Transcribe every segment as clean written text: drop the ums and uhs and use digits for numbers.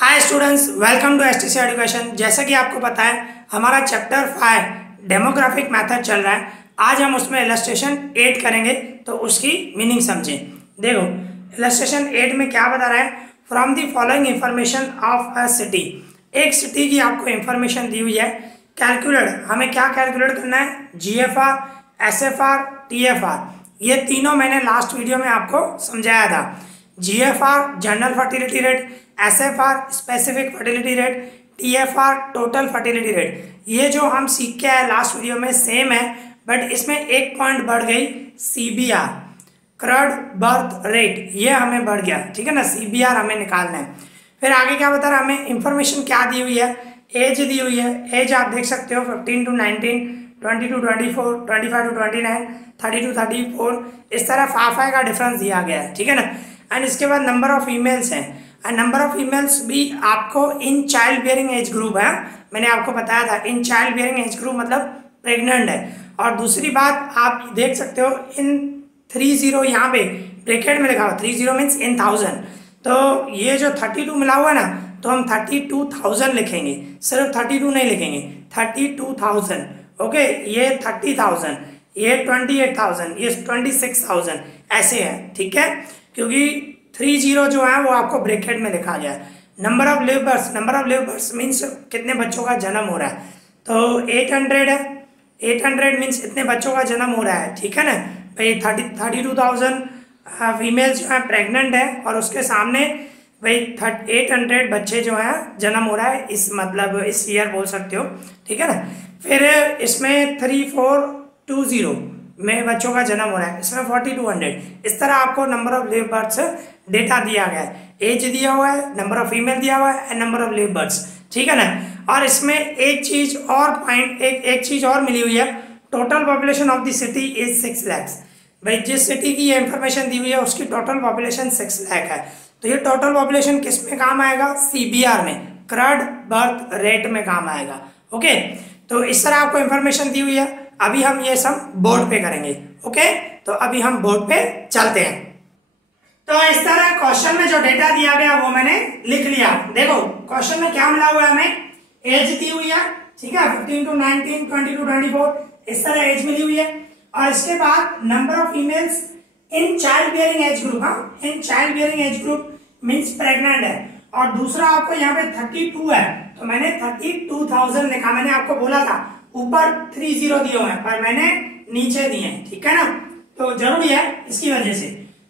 Hi students, welcome to STC education. जैसा कि आपको पता है हमारा चैप्टर 5 डेमोग्राफिक मेथड चल रहा है। आज हम उसमें इलस्ट्रेशन 8 करेंगे, तो उसकी मीनिंग समझें। देखो इलस्ट्रेशन 8 में क्या बता रहा है, from the following information of a city. एक सिटी की आपको इंफॉर्मेशन दी हुई है। कैलकुलेट, हमें क्या कैलकुलेट करना है, GFR, SFR, TFR। ये तीनों मैंने लास्ट वीडियो में आपको समझाया था। GFR general fertility rate, SFR specific fertility rate, TFR total fertility rate. ये जो हम सीख के आए लास्ट वीडियो में सेम है, बट इसमें एक पॉइंट बढ़ गई, CBR क्रड बर्थ रेट, ये हमें बढ़ गया। ठीक है ना, CBR हमें निकालना है। फिर आगे क्या बता रहा है, हमें इंफॉर्मेशन क्या दी हुई है, एज दी हुई है। एज आप देख सकते हो 15 to 19, 20 to 24, 25 to 29, 30 to 34, इस तरह 5 का डिफरेंस दिया गया है। ठीक है ना। एंड इसके बाद नंबर ऑफ फीमेल्स हैं, एंड नंबर ऑफ फीमेल्स भी आपको इन चाइल्ड बियरिंग एज ग्रुप है। मैंने आपको बताया था इन चाइल्ड बियरिंग एज ग्रुप मतलब प्रेग्नेंट है। और दूसरी बात आप देख सकते हो इन 30 यहाँ पे ब्रैकेट में लिखा हुआ, 30 मीन्स इन 1000। तो ये जो 32 मिला हुआ है ना, तो हम 32,000 लिखेंगे, सिर्फ 32 नहीं लिखेंगे, 32,000। ओके, ये 30,000, ये 28,000, ये 26,000, ऐसे है। ठीक है, क्योंकि 30 जो है वो आपको ब्रैकेट में लिखा गया है। Number of live birds, number of live birds means कितने बच्चों का जन्म हो रहा है, तो 800 है। 800 मीन्स इतने बच्चों का जन्म हो रहा है। ठीक है ना भाई, 32,000 फीमेल्स जो है प्रेग्नेंट है, और उसके सामने भाई 800 बच्चे जो हैं जन्म हो रहा है, इस मतलब इस ईयर बोल सकते हो। ठीक है ना। फिर इसमें 3420 में बच्चों का जन्म हो रहा है, इसमें 4200। इस तरह आपको number of live birds data दिया गया है, एज दिया हुआ है, नंबर ऑफ फीमेल दिया हुआ है, and number of live births. ठीक है ना। और इसमें एक चीज और पॉइंट, एक चीज और मिली हुई है, total population of the city is 6 lakh. भाई जिस सिटी की ये इंफॉर्मेशन दी हुई है उसकी टोटल पॉपुलेशन 6 लाख है। तो ये टोटल पॉपुलेशन किस में काम आएगा, CBR में, क्रड बर्थ रेट में काम आएगा। ओके, तो इस तरह आपको इंफॉर्मेशन दी हुई है। अभी हम ये सब बोर्ड पे करेंगे। ओके, तो अभी हम बोर्ड पे चलते हैं। तो इस तरह क्वेश्चन में जो डेटा दिया गया वो मैंने लिख लिया। देखो क्वेश्चन में क्या मिला हुआ है, हमें एज दी हुई है। ठीक है, 15 to 19, 20 to 24, इस तरह एज मिली हुई है। और इसके बाद number of females in child bearing age group, हाँ in child bearing age group means pregnant है। और दूसरा आपको यहाँ पे 32 है, तो मैंने 32,000 लिखा। मैंने आपको बोला था ऊपर 30 दिए हुए हैं, पर मैंने नीचे दिए हैं। ठीक है ना, तो जरूरी है इसकी वजह से।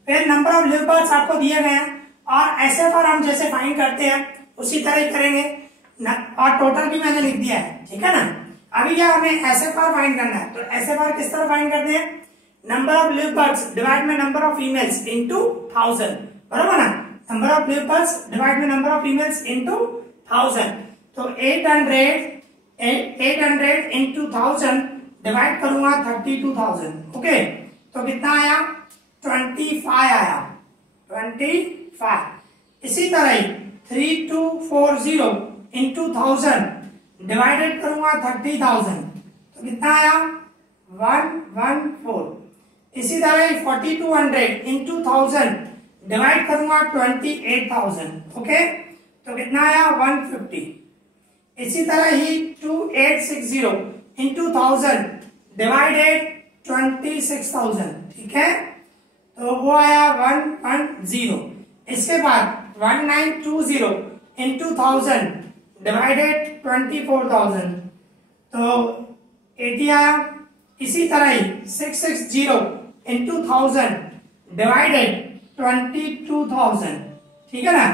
फिर नंबर ऑफ लिव बर्ड्स आपको दिए गए हैं, और SFR हम जैसे फाइंड करते हैं उसी तरह ही करेंगे और टोटल भी मैंने लिख दिया है। ठीक है ना। अभी क्या हमें SFR फाइंड करना है, तो SFR किस तरह फाइंड करते हैं, number of live births divide में नंबर ऑफ फीमेल्स इनटू 1000, बराबर ना। Number of live births divide में नंबर ऑफ फीमेल्स इनटू 1000। तो 800 इनटू 1000 डिवाइड करूंगा 32,000। ओके, तो कितना आया, 25 आया, 25। इसी तरह ही 3240 इंटू 1000 डिवाइडेड करूंगा 30,000, तो कितना आया, 114। इसी तरह ही 4200 इंटू 1000 डिवाइड करूंगा 28,000। ओके, तो कितना आया, 150। इसी तरह ही 2860 इंटू 1000 डिवाइडेड 26,000। ठीक है, तो वो आया 110। इसके बाद 1920 इंटू 1000 डिवाइडेड 24,000, तो 80 आया। इसी तरह ही 660 इंटू 1000 डिवाइडेड 22,000। ठीक है ना,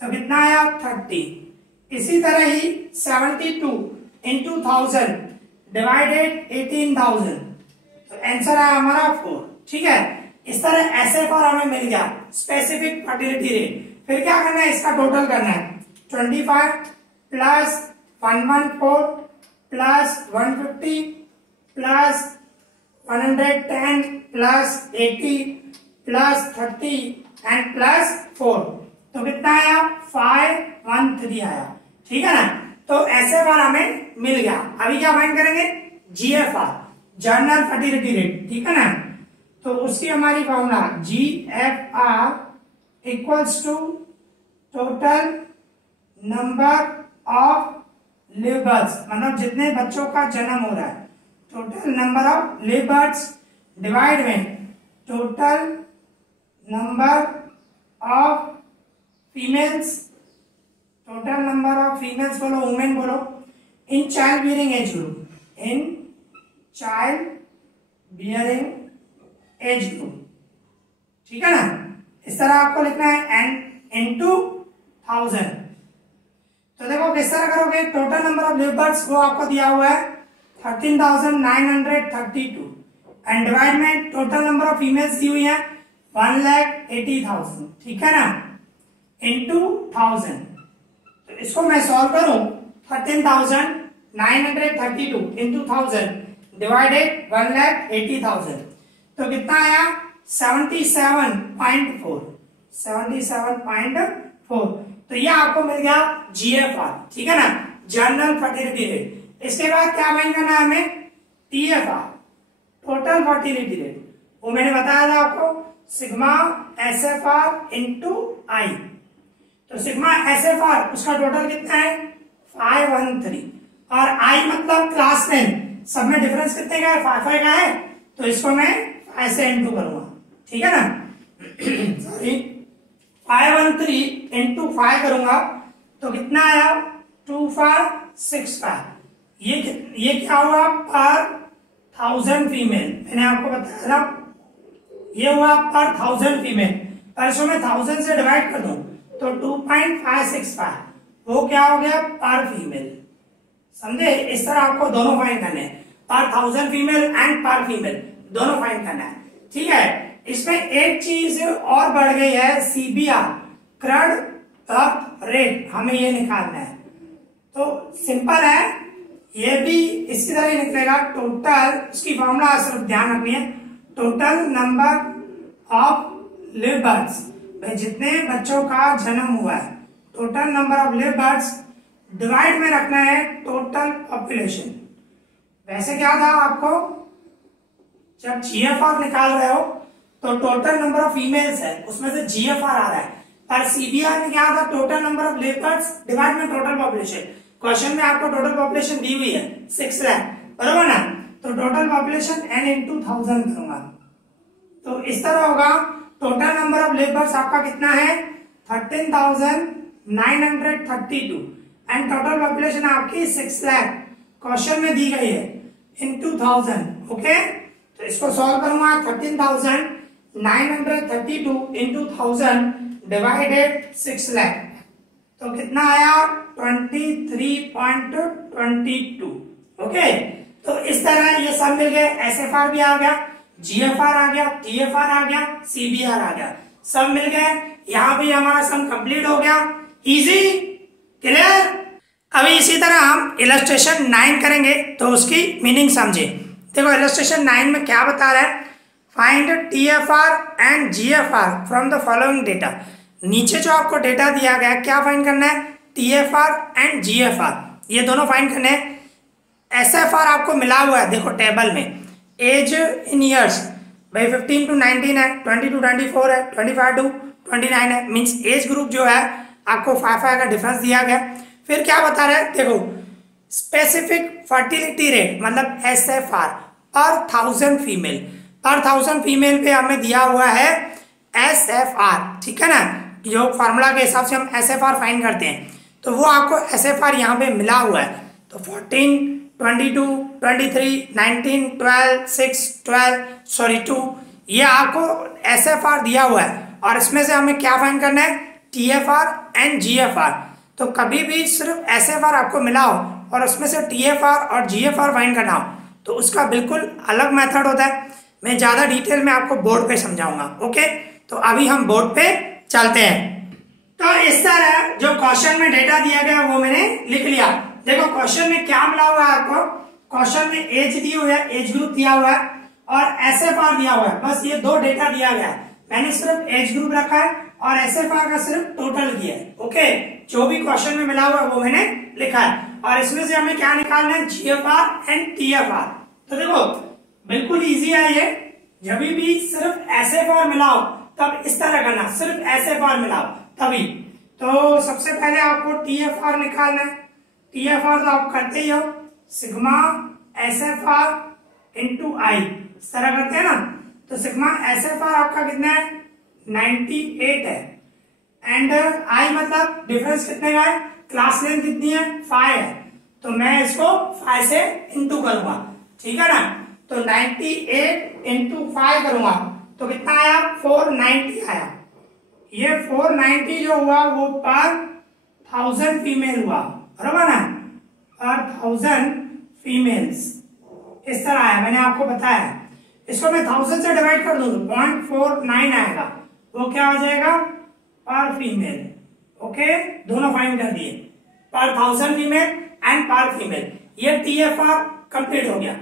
तो कितना आया, 30। इसी तरह ही 72 इंटू 1000 डिवाइडेड 18,000, तो आंसर आया हमारा 4। ठीक है, इस तरह SFR हमें मिल गया, स्पेसिफिक फर्टिलिटी रेट। फिर क्या करना है, इसका टोटल करना है, 25 plus 114 plus 150 plus 110 plus 80 plus 30 and plus 4, तो कितना आया, 513 आया। ठीक है ना, तो SFR हमें मिल गया। अभी क्या फाइंड करेंगे, GFR जनरल फर्टिलिटी रेट। ठीक है ना, तो उसकी हमारी formula GFR equals to total number of live births, मतलब जितने बच्चों का जन्म हो रहा है, total number of live births divide में total number of females, total number of females बोलो, वुमेन बोलो, in child bearing age group, in child bearing age group. ठीक है ना, इस तरह आपको लिखना है एन इनटू 1000। तो देखो किस तरह करोगे, total number of live birds वो आपको दिया हुआ है 13,932 एंड डिवाइड में टोटल नंबर ऑफ फीमेल्स दी हुई है 1,80,000। ठीक है ना, इनटू 1000। तो इसको मैं सॉल्व करूं, 13,932 इंटू 1000 डिवाइडेड 1,80,000, तो कितना आया 77.4, 77.4। तो ये आपको मिल गया GFR। ठीक है ना, जनरल फर्टिलिटी रेट। इसके बाद क्या फाइंड करना है हमें, TFR, टोटल फर्टिलिटी रेट। वो मैंने बताया था आपको, सिग्मा SFR इंटू आई। तो सिग्मा SFR उसका टोटल कितना है 513, और आई मतलब क्लास 10, सब में डिफरेंस कितने का है 5 का है, तो इसको मैं 5 से इंटू करूंगा। ठीक है ना, सॉरी 513 इंटू 5 करूंगा तो कितना आया 2565। ये क्या हुआ पर 1000 फीमेल, मैंने आपको बताया था ये हुआ पर 1000 फीमेल, पर इसको मैं 1000 से डिवाइड कर दूं तो 2.565, वो क्या हो गया पर फीमेल। समझे, इस तरह आपको दोनों फाइंड करने हैं, पर 1000 फीमेल एंड पर फीमेल दोनों फाइंड करना है। ठीक है, इसमें एक चीज और बढ़ गई है, CBR क्रड बर्थ रेट, हमें ये निकालना है। तो सिंपल है, ये भी इसकी तरह ही निकलेगा, टोटल, इसकी फॉर्मूला सिर्फ ध्यान रखनी है, total number of live birds, जितने बच्चों का जन्म हुआ है, total number of live births divide में रखना है टोटल पॉपुलेशन। वैसे क्या था आपको, जब GFR निकाल रहे हो तो टोटल नंबर ऑफ फीमेल्स है उसमें से GFR आ रहा है, पर CBR में क्या था, total number of live births divide में टोटल पॉपुलेशन। क्वेश्चन में आपको टोटल पॉपुलेशन दी हुई है 6 लाख, बरोबर ना, तो टोटल पॉपुलेशन n इंटू 1000 करूंगा, तो इस तरह होगा। Total number of live birds आपका कितना है 13,932 एंड टोटल पॉपुलेशन आपकी 6 लाख क्वेश्चन में दी गई है इंटू 1000। ओके, तो इसको सॉल्व करूंगा, 13,932 इंटू 1000 डिवाइडेड 6 लाख, तो कितना आया 23.22। ओके, तो इस तरह ये सब मिल गए, SFR भी आ गया, GFR आ गया, TFR आ गया, CBR आ गया, सब मिल गए। यहाँ भी हमारा सम कंप्लीट हो गया। Easy, clear. अभी इसी तरह हम इलस्ट्रेशन 9 करेंगे, तो उसकी मीनिंग समझे। देखो इलस्ट्रेशन 9 में क्या बता रहा है, find TFR and GFR from the following data. नीचे जो आपको डेटा दिया गया है क्या फाइंड करना है, TFR एंड GFR, ये दोनों फाइंड करने हैं। SFR आपको मिला हुआ है, देखो टेबल में, एज इन ईयर्स भाई 15 to 19 है, 20 to 24 है, 25 to 29 है, मीन्स एज ग्रुप जो है आपको 5 का डिफरेंस दिया गया। फिर क्या बता रहा है, देखो स्पेसिफिक फर्टिलिटी रेट मतलब SFR पर 1000 फीमेल, पर 1000 फीमेल पे हमें दिया हुआ है SFR। ठीक है ना, जो फार्मूला के हिसाब से हम SFR फाइंड करते हैं, तो वो आपको SFR यहाँ पे मिला हुआ है। तो 14, 22, 23, 19, 12, 6, 2, ये आपको SFR दिया हुआ है, और इसमें से हमें क्या फाइंड करना है, TFR एंड GFR। तो कभी भी सिर्फ SFR आपको मिला हो और उसमें से TFR और GFR फाइंड करना हो, तो उसका बिल्कुल अलग मेथड होता है। मैं ज़्यादा डिटेल में आपको बोर्ड पे समझाऊंगा। ओके, तो अभी हम बोर्ड पे चलते हैं। तो इस तरह जो क्वेश्चन में डेटा दिया गया वो मैंने लिख लिया। देखो क्वेश्चन में क्या मिला हुआ है आपको, क्वेश्चन में एज दी हुई है, एज ग्रुप दिया हुआ है, और SFR दिया हुआ है, बस ये दो डेटा दिया गया है। मैंने सिर्फ एज ग्रुप रखा है और SFR का सिर्फ टोटल किया है। ओके, जो भी क्वेश्चन में मिला हुआ है वो मैंने लिखा है, और इसमें से हमें क्या निकालना है, GFR एंड TFR। तो देखो बिल्कुल इजी है ये, जब भी सिर्फ SFR मिलाओ तब इस तरह करना, सिर्फ SFR मिलाओ तभी। तो तो सबसे पहले आपको TFR निकालना है। TFR तो आप करते ही हो, सिग्मा SFR इंटू आई, इस तरह करते हैं ना। तो सिग्मा SFR आपका कितना है 98 है, एंड आई मतलब डिफरेंस कितने का है, क्लास लेंथ कितनी है 5 है, तो मैं इसको 5 से इंटू करूंगा, ठीक है ना। तो 98 इंटू 5 करूंगा तो कितना आया 490 आया। ये 490 जो हुआ वो पर 1000 फीमेल हुआ, बराबर ना, पर 1000 फीमेल्स इस तरह आया, मैंने आपको बताया। इसको मैं 1000 से डिवाइड कर दूं तो 0.49 आएगा, वो क्या हो जाएगा पर फीमेल। ओके, दोनों फाइंड कर दिए, पर 1000 फीमेल एंड पर फीमेल। ये TFR कंप्लीट हो गया।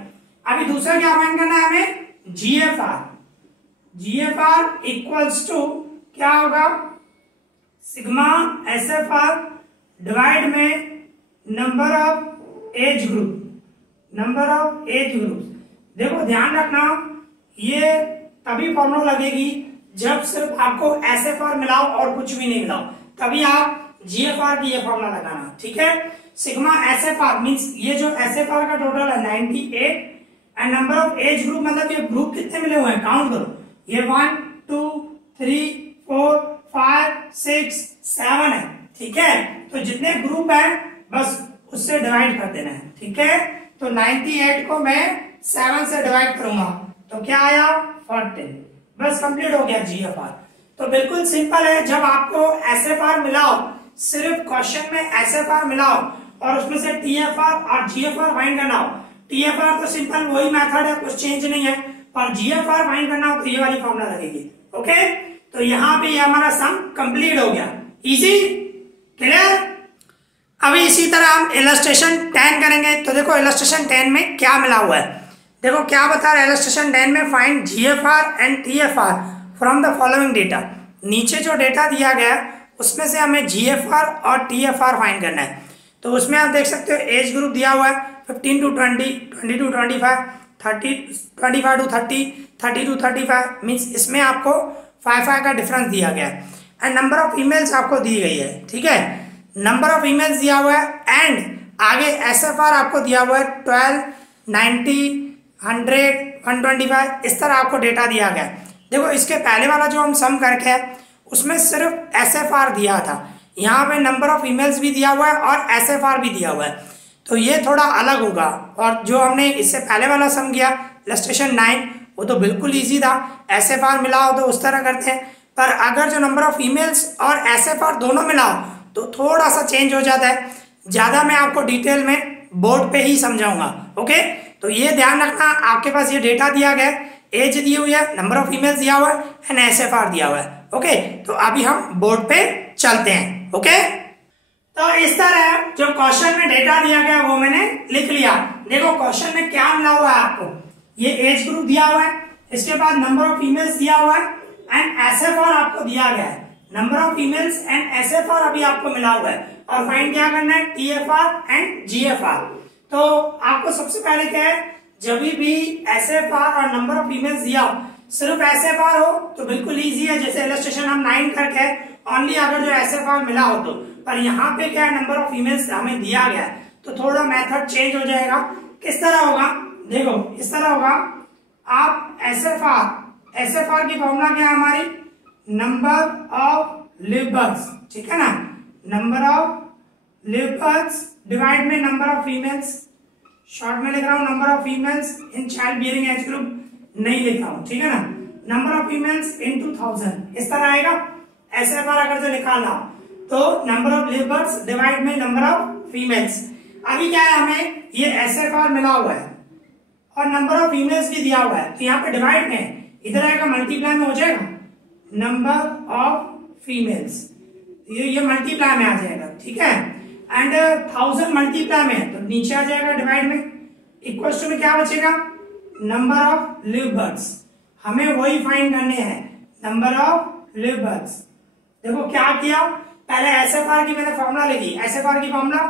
अभी दूसरा क्या फाइंड करना है हमें, GFR। GFR इक्वल्स टू क्या होगा, सिग्मा SFR डिवाइड में number of age group, number of age group. देखो ध्यान रखना, ये तभी फॉर्मूला लगेगी जब सिर्फ आपको SFR मिलाओ और कुछ भी नहीं मिलाओ, तभी आप GFR की ये फॉर्मूला लगाना, ठीक है। सिग्मा SFR मींस ये जो SFR का टोटल है 98 and number of age group मतलब ये ग्रुप कितने मिले हुए हैं काउंट करो, ये 1 2 3 4 5 6 7 है, ठीक है। तो जितने ग्रुप है बस उससे डिवाइड कर देना है, ठीक है। तो 98 को मैं 7 से डिवाइड करूंगा तो क्या आया 14, बस कंप्लीट हो गया GFR। तो बिल्कुल सिंपल है, जब आपको SFR मिलाओ, सिर्फ क्वेश्चन में SFR मिलाओ और उसमें से TFR और GFR फाइंड करना हो। TFR तो सिंपल वही मेथड है, कुछ चेंज नहीं है, पर GFR फाइंड करना हो तो ये वाली फॉर्मूला लगेगी। ओके, तो यहाँ पे ये हमारा सम कंप्लीट हो गया, इजी, क्लियर। अभी इसी तरह हम इलस्ट्रेशन 10 करेंगे। तो देखो इलस्ट्रेशन 10 में क्या मिला हुआ है, देखो क्या बता रहा है इलस्ट्रेशन 10 में, find GFR and TFR from the following data. नीचे जो डेटा दिया गया है उसमें से हमें GFR और TFR फाइंड करना है। तो उसमें आप देख सकते हो एज ग्रुप दिया हुआ है 15 to 20, 20 to 25, 25 to 30, 30 to 35, means इसमें आपको 5 का डिफरेंस दिया गया है। एंड नंबर ऑफ फीमेल्स आपको दी गई है, ठीक है, नंबर ऑफ फीमेल्स दिया हुआ है एंड आगे SFR आपको दिया हुआ है 12, 90, 100, 125, इस तरह आपको डेटा दिया गया है। देखो इसके पहले वाला जो हम सम करके है उसमें सिर्फ SFR दिया था, यहाँ पे नंबर ऑफ फीमेल्स भी दिया हुआ है और SFR भी दिया हुआ है, तो ये थोड़ा अलग होगा। और जो हमने इससे पहले वाला सम किया इलस्ट्रेशन 9 वो तो बिल्कुल इजी था, SFR मिलाओ तो उस तरह करते हैं, पर अगर जो नंबर ऑफ फीमेल्स और SFR दोनों मिलाओ तो थोड़ा सा चेंज हो जाता है। ज़्यादा मैं आपको डिटेल में बोर्ड पे ही समझाऊंगा, ओके। तो ये ध्यान रखना, आपके पास ये डेटा दिया गया, एज दी हुई है, नंबर ऑफ फीमेल्स दिया हुआ है एंड SFR दिया हुआ है, ओके। तो अभी हम बोर्ड पे चलते हैं, ओके। तो इस तरह जो क्वेश्चन में डेटा दिया गया वो मैंने लिख लिया। देखो क्वेश्चन में क्या मिला हुआ है आपको, ये एज ग्रुप दिया हुआ है, इसके बाद नंबर ऑफ फीमेल्स दिया हुआ है एंड SFR आपको दिया गया है। Number of females and SFR अभी आपको मिला हुआ है और फाइंड क्या करना है TFR एंड GFR। तो आपको सबसे पहले क्या है, जब भी SFR और नंबर ऑफ फीमेल्स दिया हो, सिर्फ SFR हो तो बिल्कुल इजी है, जैसे इलस्ट्रेशन हम 9 करके ओनली अगर जो SFR मिला हो तो, पर यहाँ पे क्या है नंबर ऑफ फीमेल्स हमें दिया गया है तो थोड़ा मेथड चेंज हो जाएगा। किस तरह होगा, देखो इस तरह होगा, आप SFR की फॉर्मूला क्या है हमारी, नंबर ऑफ लिव बर्ड्स, ठीक है ना, number of live births divide में नंबर ऑफ फीमेल्स, शॉर्ट में लिख रहा हूं number of females in child bearing age group नहीं लिख रहा हूं, ठीक है ना, नंबर ऑफ फीमेल्स इन 2000 इस तरह आएगा। SFR अगर जो निकालना तो number of live births divide में नंबर ऑफ फीमेल्स। अभी क्या है, हमें ये SFR मिला हुआ है और नंबर ऑफ फीमेल्स भी दिया हुआ है, तो यहाँ पे डिवाइड में इधर आएगा मल्टीप्लाई में हो जाएगा नंबर ऑफ फीमेल्स, ये मल्टीप्लाई में आ जाएगा, ठीक है, एंड 1000 मल्टीप्लाई में तो नीचे आ जाएगा डिवाइड में, इक्वल टू में क्या बचेगा नंबर ऑफ लिव बर्ड्स। हमें वही फाइंड करने हैं नंबर ऑफ लिव बर्ड्स। देखो क्या किया, पहले SFR की मैंने फॉर्मूला लिखी, SFR की formula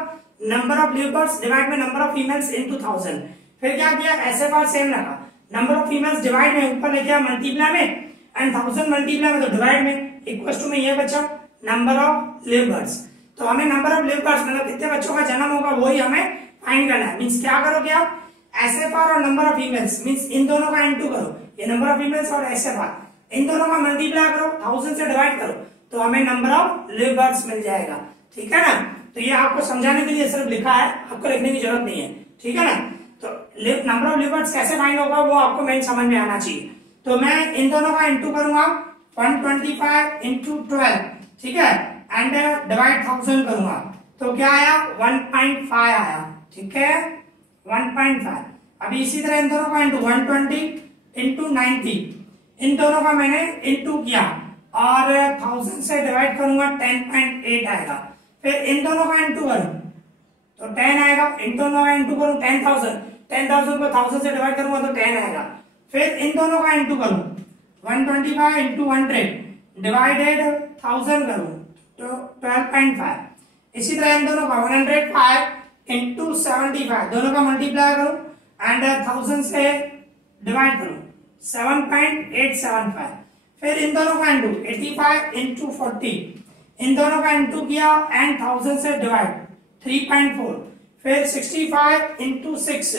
number of live births divide में नंबर ऑफ फीमेल्स इन 2000। फिर क्या किया, SFR सेम रखा, नंबर ऑफ फीमेल्स डिवाइड में ऊपर लिखा मल्टीप्लाई में एंड 1000 मल्टीप्लाई में तो डिवाइड में, इक्वल टू में ये बचा नंबर ऑफ लिव बर्ड्स। तो हमें नंबर ऑफ लिव बर्ड्स मतलब कितने बच्चों का जन्म होगा वही हमें फाइंड करना है। मींस क्या करोगे आप, एसएफआर और नंबर ऑफ फीमेल्स मींस इन दोनों का इनटू करो, ये नंबर ऑफ फीमेल्स और एसएफआर इन दोनों का मल्टीप्लाई करो, 1000 से डिवाइड करो, तो हमें नंबर ऑफ लिव बर्ड्स मिल जाएगा। ठीक है ना। तो ये आपको समझाने के लिए सिर्फ लिखा है, आपको लिखने की जरूरत नहीं है। ठीक है ना। तो नंबर ऑफ लिव बर्ड्स कैसे फाइंड होगा वो आपको मेन समझ में आना चाहिए। तो मैं इन दोनों का इनटू करूंगा 125 इंटू 12, ठीक है, एंड डिवाइड 1000 करूंगा, तो क्या आया 1.5 आया। ठीक है 1.5। अभी इसी तरह इन दोनों का इंटू 120 इंटू 90, इन दोनों का मैंने इंटू किया और 1000 से डिवाइड करूंगा 10.8 आएगा। फिर इन दोनों का इंटू करूं तो 10 आएगा, इन दोनों का इंटू करूं 10,000 को 1000 से डिवाइड करूंगा तो 10 आएगा। फिर इन दोनों का इंटू करूं 125 इंटू 100 डिवाइडेड 1000 करूं तो 12.5। इसी तरह इन दोनों का 105 इंटू 75 दोनों का मल्टीप्लाई करूं एंड 1000 से डिवाइड करूं 7.875। फिर इन दोनों का इंटू 85 इंटू 40, इन दोनों का इंटू किया एंड 1000 से डिवाइड 3.4। फिर 65 इंटू 6,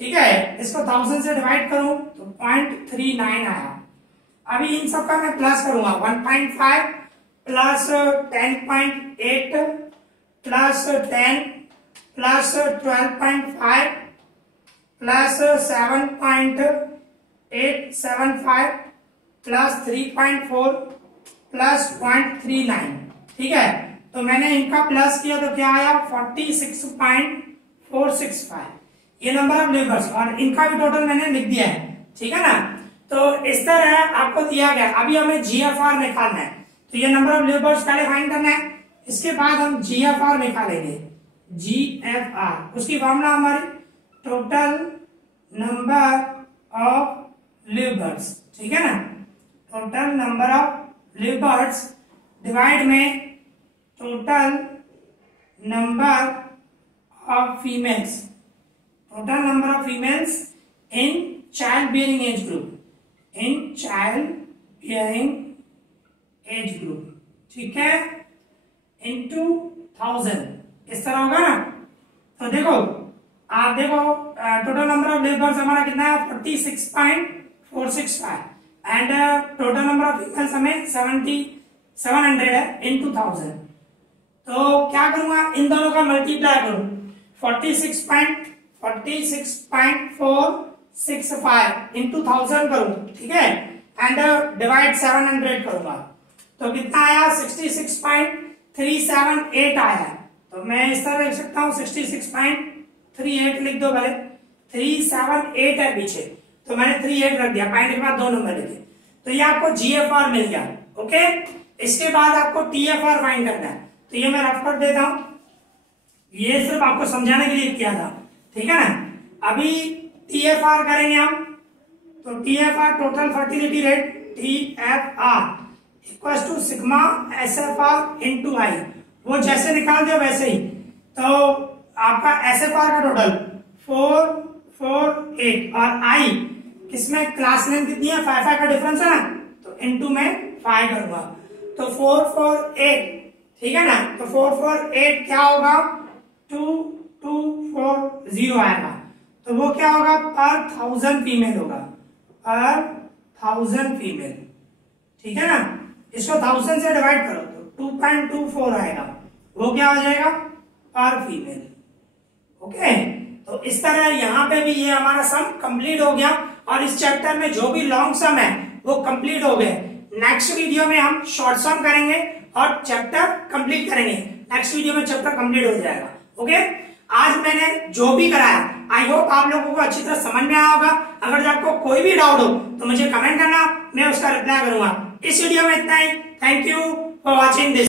ठीक है, इसको 1000 से डिवाइड करूं तो 0.39 आया। अभी इन सब का मैं प्लस करूंगा 1.5 plus 10.8 plus 10 plus 12.5 plus 7.875 plus 3.4 plus 0.39। ठीक है, तो मैंने इनका प्लस किया तो क्या आया 46.465, ये नंबर ऑफ लिव बर्ड्स, और इनका भी टोटल मैंने लिख दिया है। ठीक है ना। तो इस तरह आपको दिया गया। अभी हमें जीएफआर निकालना है, तो ये नंबर ऑफ लिव बर्ड्स पहले फाइंड करना है, इसके बाद हम जीएफआर निकालेंगे। जीएफआर उसकी फॉर्मूला हमारी total number of live births. ठीक है ना, total number of live births divide में total number of females, total number of females in child bearing age group, in child bearing age group. ठीक है, into 1000 इस तरह होगा ना। तो देखो आप देखो total number of live birds हमारा कितना है 46.465 and total number of females हमें 700 है इनटू 1000। तो क्या करूंगा, इन दोनों का मल्टीप्लाई करूं 46.465 इंटू 1000 करूं, ठीक है, एंड डिवाइड 700 करूंगा तो कितना आया 66.378 आया। तो मैं इस तरह लिख सकता हूं 66.38 लिख दो, पहले 378 है पीछे तो मैंने 38 रख दिया, पॉइंट के बाद 2 नंबर लिखे, तो ये आपको जीएफआर मिल गया। ओके, इसके बाद आपको टीएफआर फाइंड करना है, तो ये मैं रफ कर देता हूं, ये सिर्फ आपको समझाने के लिए किया था। ठीक है ना। अभी टीएफआर करेंगे हम, तो TFR total fertility rate TFR equal to sigma SFR into I, वो जैसे निकाल दो वैसे ही। तो आपका एसएफआर का टोटल 448 और आई किसमें क्लास लेंथ कितनी है 5 का डिफरेंस है ना, तो इनटू में 5 करूंगा तो 448। ठीक है ना, तो 448 क्या होगा 2240 आएगा, तो वो क्या होगा पर 1000 फीमेल होगा, पर 1000 फीमेल। ठीक है ना, इसको 1000 से डिवाइड करो तो 2.24 आएगा, वो क्या हो जाएगा पर फीमेल। ओके, तो इस तरह यहाँ पे भी ये हमारा सम कंप्लीट हो गया और इस चैप्टर में जो भी लॉन्ग सम है वो कंप्लीट हो गए। नेक्स्ट वीडियो में हम शॉर्ट सम करेंगे और चैप्टर कंप्लीट करेंगे। नेक्स्ट वीडियो में चैप्टर कंप्लीट हो जाएगा। ओके, आज मैंने जो भी कराया आई होप आप लोगों को अच्छी तरह समझ में आया होगा। अगर आपको कोई भी डाउट हो तो मुझे कमेंट करना, मैं उसका रिप्लाई करूंगा। इस वीडियो में इतना ही। Thank you for watching this.